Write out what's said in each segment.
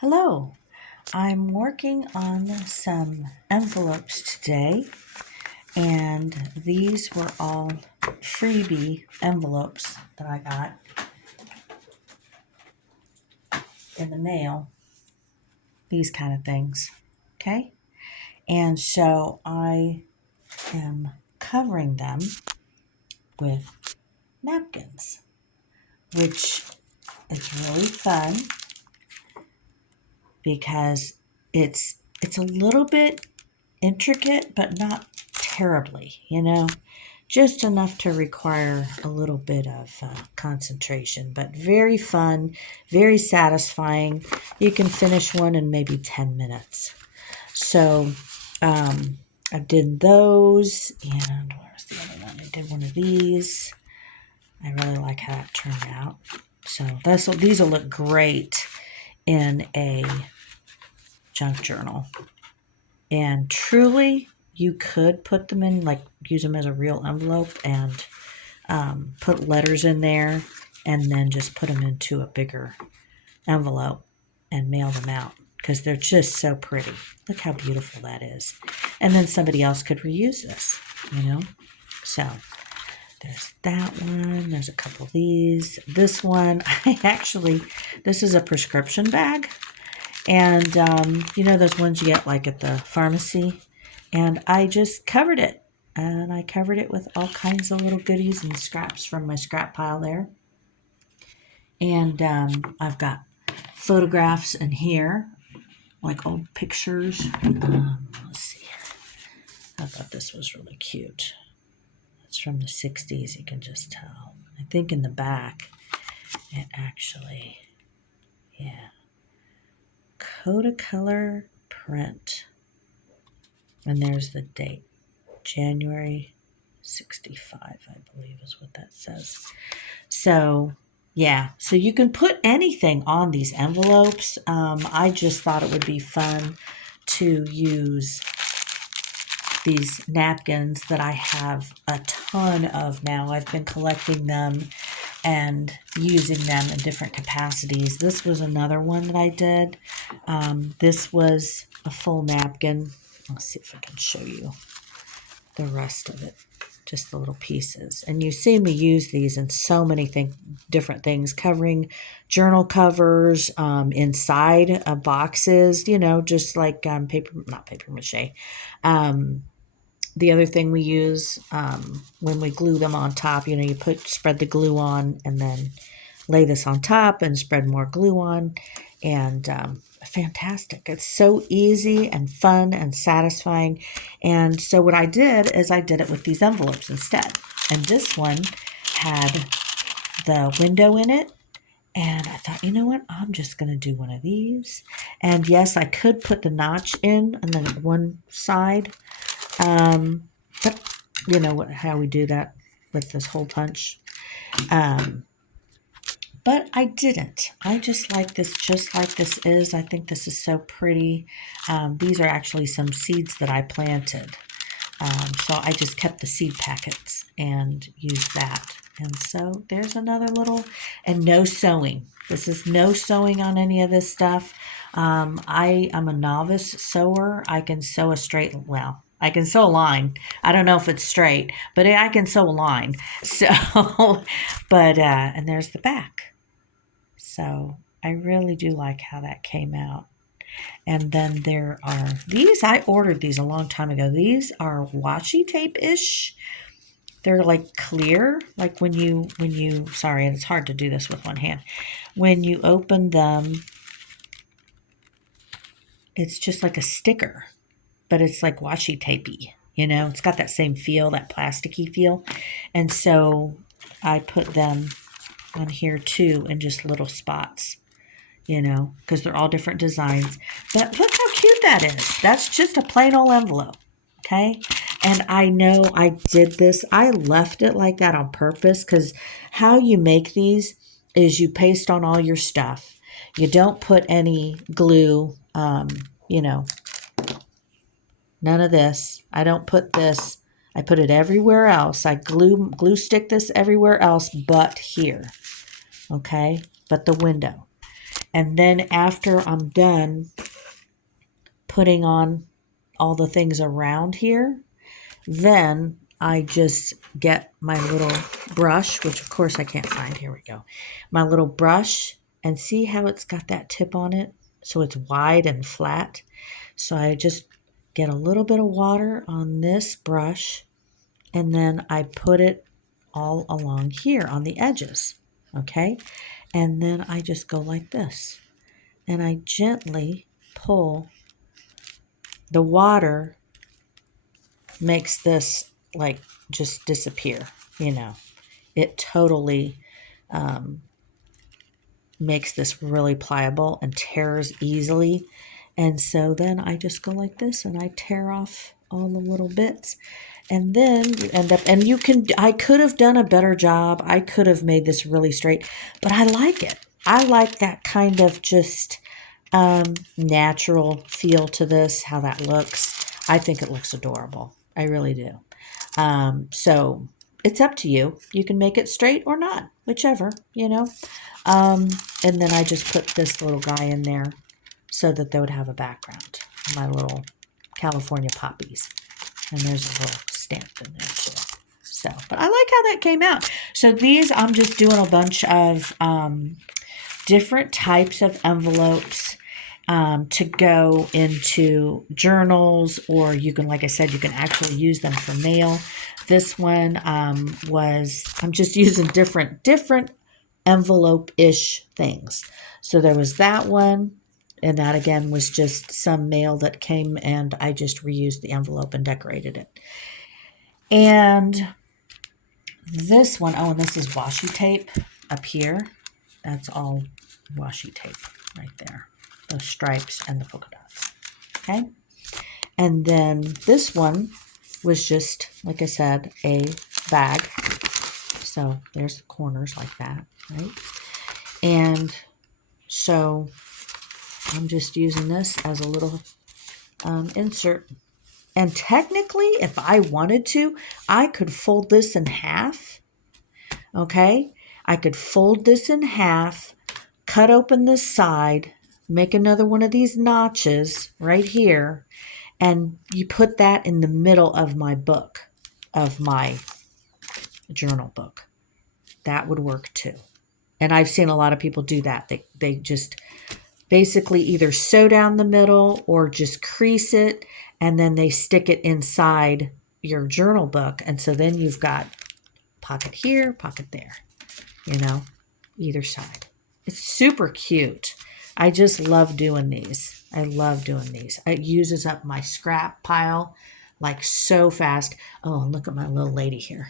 Hello, I'm working on some envelopes today, and these were all freebie envelopes that I got in the mail, these kind of things. Okay, and so I am covering them with napkins, which is really fun because it's a little bit intricate, but not terribly, just enough to require a little bit of concentration, but very fun, very satisfying. You can finish one in maybe 10 minutes. So I did those, and where's the other one? I did one of these. I really like how that turned out. So these will look great in a junk journal. And truly, you could put them in, like use them as a real envelope and put letters in there and then just put them into a bigger envelope and mail them out because they're just so pretty. Look how beautiful that is. And then somebody else could reuse this. So there's that one. There's a couple of these. This one, this is a prescription bag. And those ones you get like at the pharmacy. And I just covered it. And I covered it with all kinds of little goodies and scraps from my scrap pile there. And I've got photographs in here, like old pictures. Let's see. I thought this was really cute. It's from the 60s, you can just tell. I think in the back, it actually, yeah. Kodacolor print. And there's the date. January 65, I believe is what that says. So, yeah. So you can put anything on these envelopes. I just thought it would be fun to use these napkins that I have a ton of now. I've been collecting them and using them in different capacities. This was another one that I did. This was a full napkin. Let's see if I can show you the rest of it, just the little pieces. And you see me use these in so many different things, covering journal covers, inside of boxes, just like not paper mache. The other thing we use when we glue them on top, you spread the glue on and then lay this on top and spread more glue on. And fantastic. It's so easy and fun and satisfying. And so what I did is I did it with these envelopes instead. And this one had the window in it. And I thought, you know what? I'm just going to do one of these. And yes, I could put the notch in and then one side. But you know how we do that with this hole punch. But I didn't. I just like this just like this is. I think this is so pretty. These are actually some seeds that I planted. So I just kept the seed packets and used that. And so there's another little, and no sewing. This is no sewing on any of this stuff. I am a novice sewer. I can sew I can sew a line. I don't know if it's straight, but I can sew a line. So, and there's the back. So I really do like how that came out. And then there are these. I ordered these a long time ago. These are washi tape-ish. They're like clear, like when you, sorry, it's hard to do this with one hand. When you open them, it's just like a sticker, but it's like washi tapey, it's got that same feel, that plasticky feel. And so I put them on here too in just little spots, because they're all different designs. But look how cute that is. That's just a plain old envelope, okay? And I know I did this. I left it like that on purpose because how you make these is you paste on all your stuff. You don't put any glue, none of this. I don't put this. I put it everywhere else. I glue stick this everywhere else but here, okay? But the window. And then after I'm done putting on all the things around here, then I just get my little brush, which of course I can't find. Here we go. My little brush, and see how it's got that tip on it? So it's wide and flat. So I just get a little bit of water on this brush, and then I put it all along here on the edges. Okay? And then I just go like this. And I gently pull. The water makes this like just disappear, you know. It totally makes this really pliable and tears easily. And so then I just go like this and I tear off all the little bits. And then you end up, and you can, I could have done a better job. I could have made this really straight, but I like it. I like that kind of just natural feel to this, how that looks. I think it looks adorable. I really do. So it's up to you. You can make it straight or not, whichever, you know. And then I just put this little guy in there so that they would have a background. My little California poppies. And there's a little stamp in there too. So, but I like how that came out. So these, I'm just doing a bunch of different types of envelopes to go into journals, or you can, like I said, you can actually use them for mail. This one I'm just using different envelope-ish things. So there was that one, and that again was just some mail that came, and I just reused the envelope and decorated it. And this one, oh, and this is washi tape up here. That's all washi tape right there. Those stripes and the polka dots. Okay. And then this one was just, like I said, a bag. So there's the corners like that, right? And so I'm just using this as a little insert. And technically, if I wanted to, I could fold this in half. Okay? I could fold this in half, cut open this side, make another one of these notches right here, and you put that in the middle of my book, of my journal book. That would work too. And I've seen a lot of people do that. They just basically either sew down the middle or just crease it, and then they stick it inside your journal book. And so then you've got pocket here, pocket there, you know, either side. It's super cute. I just love doing these. I love doing these. It uses up my scrap pile like so fast. Oh, and look at my little lady here.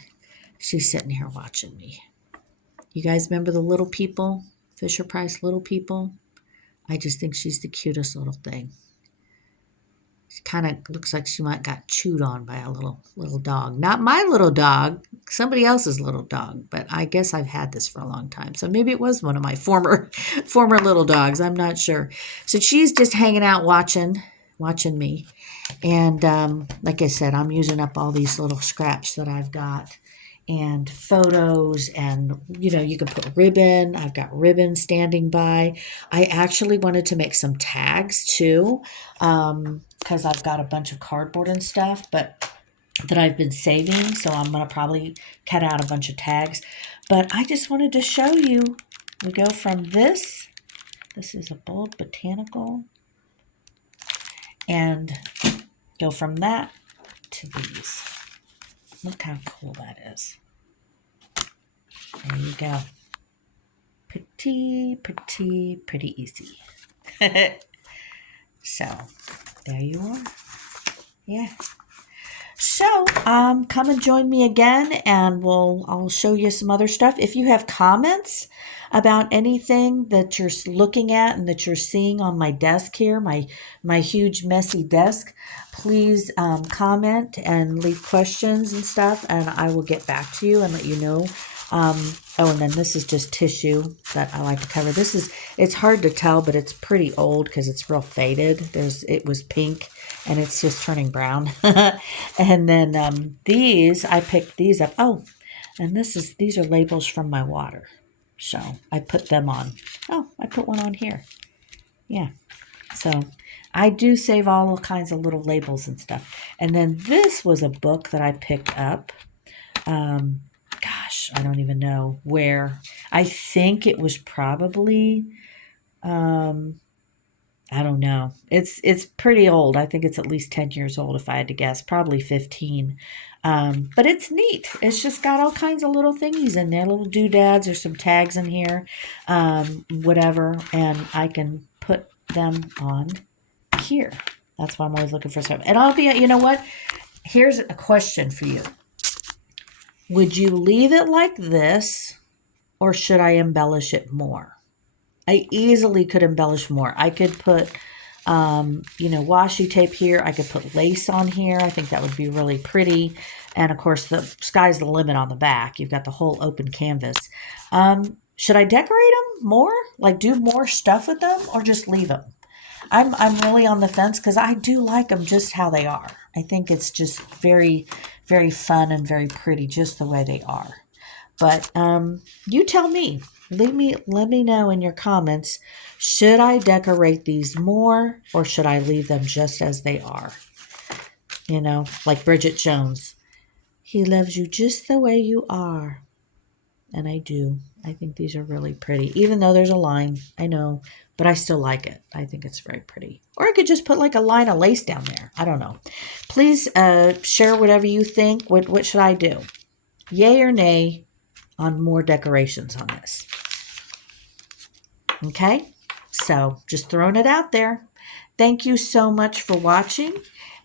She's sitting here watching me. You guys remember the little people? Fisher Price little people? I just think she's the cutest little thing. She kind of looks like she might got chewed on by a little dog. Not my little dog, somebody else's little dog. But I guess I've had this for a long time. So maybe it was one of my former little dogs. I'm not sure. So she's just hanging out watching me. And like I said, I'm using up all these little scraps that I've got. And photos, and you know, you can put ribbon. I've got ribbon standing by. I actually wanted to make some tags too, because I've got a bunch of cardboard and stuff, but that I've been saving. So I'm gonna probably cut out a bunch of tags. But I just wanted to show you. We go from this. This is a bold botanical, and go from that to these. Look how cool that is. There you go. Pretty easy. So, there you are. Yeah. So, come and join me again, and I'll show you some other stuff. If you have comments about anything that you're looking at and that you're seeing on my desk here, my huge messy desk, please comment and leave questions and stuff, and I will get back to you and let you know. Oh, and then this is just tissue that I like to cover. It's hard to tell, but it's pretty old because it's real faded. It was pink and it's just turning brown. And then I picked these up. Oh, and these are labels from my water. So I put them on. Oh, I put one on here. Yeah. So I do save all kinds of little labels and stuff. And then this was a book that I picked up. Gosh, I don't even know where. I think it was probably I don't know. It's pretty old. I think it's at least 10 years old if I had to guess, probably 15. But it's neat. It's just got all kinds of little thingies in there, little doodads or some tags in here, whatever, and I can put them on here. That's why I'm always looking for stuff. And I'll be, you know what? Here's a question for you. Would you leave it like this or should I embellish it more? I easily could embellish more. I could put, washi tape here. I could put lace on here. I think that would be really pretty. And of course, the sky's the limit on the back. You've got the whole open canvas. Should I decorate them more? Like do more stuff with them or just leave them? I'm really on the fence because I do like them just how they are. I think it's just very, very fun and very pretty just the way they are. But you tell me. Let me know in your comments. Should I decorate these more or should I leave them just as they are? You know, like Bridget Jones. He loves you just the way you are. And I do. I think these are really pretty. Even though there's a line, I know, but I still like it. I think it's very pretty. Or I could just put like a line of lace down there. I don't know. Please share whatever you think. What should I do? Yay or nay on more decorations on this? Okay, so just throwing it out there. Thank you so much for watching.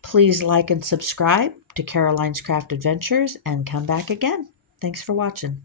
Please like and subscribe to Caroline's Craft Adventures and come back again. Thanks for watching.